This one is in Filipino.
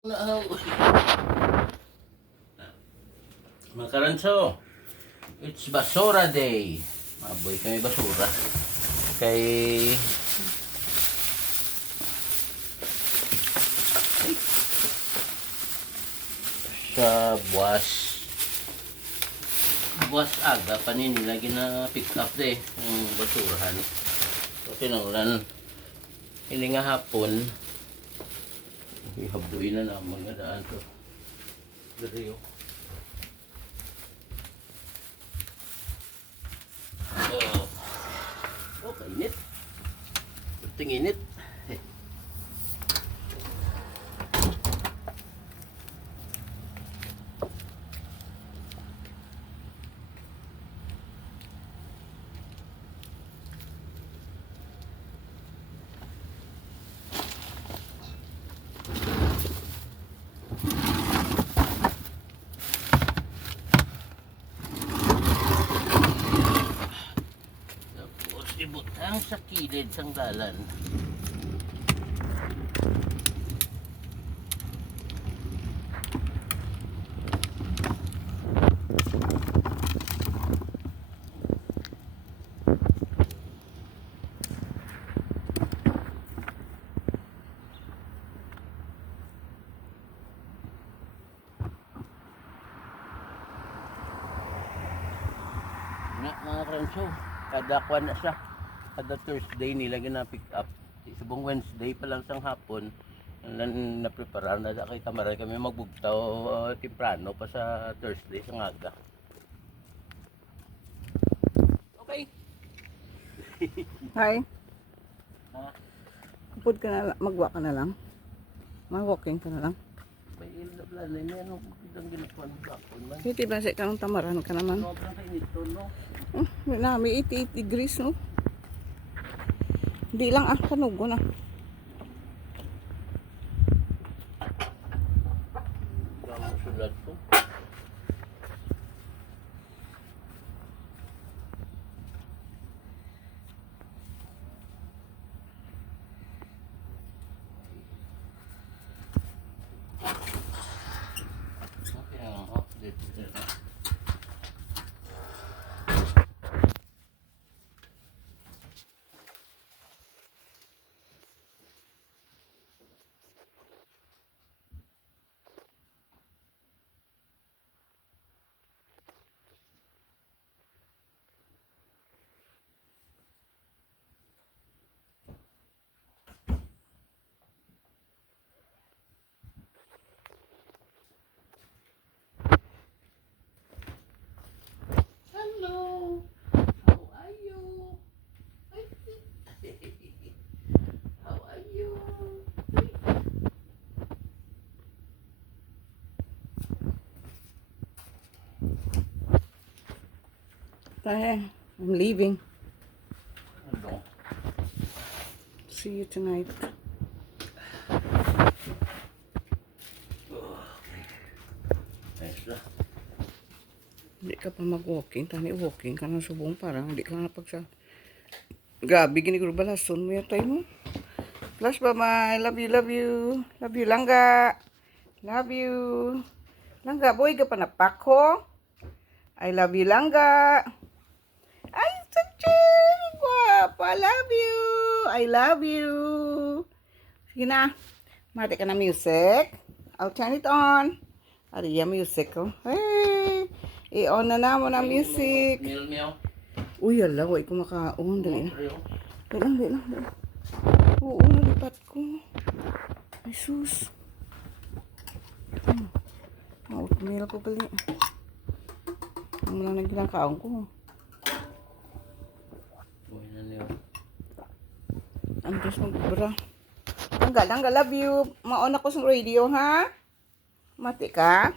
No. Mga karanso, it's basura day. Maboy kami basura. Kay sa buwas aga pa nila gina pick up day yung basurahan. Kasi naulan ini nga hapon ihabuin na naman nga daan to. Dito. Oh, kainit. Buting init. Tapos ibutang sa kilid sang dalan. Na mga karanso, kada kwan na siya. Kada Thursday nila gina-pick up. Subong Wednesday pa lang sang hapon. Na-prepare na kay kamaray kami magbugtaw temprano pa sa Thursday sa aga. Okay. Hi. Ha? Kapod ka na lang, magwa ka na lang. Mag-walking ka na lang. May ilablan na yan. Anong biglang ginagawa ng bakon man? Sige, basi ka ng tamaran ka naman. Sobrang kainit to, no? May 88 degrees, no? Hindi lang kanugo na. Gamang sulat to. Okay, update dito. Hello. How are you? How are you? I'm leaving. Ano? See you tonight. Nice na. Hindi ka pa mag-walking. Tani walking ka na subong parang hindi ka na pagsa... Grabe, giniguro balason mo yatay mo. Flash mama, I love you, love you. Love you, Langga. Love you. Langga, boy ka pa napak ho. I love you, Langga. Ay, Sachin! Guwapa, love you. I love you. Sige na. Mati ka na music. I'll turn it on. Ariya music ko. Hey! I-on na naman ang music. Meal meow. Uy, ala, huwag ko maka-on. Dali na. Dali lang, dali lang. Oo, nalipat ko. Ay, sus. Oatmeal ko pala. Ang lang nagkinakaon ko. Uy na niyo. Ang Diyos magbura. Langga, love you. Maon ako sa radio, ha? Mati ka?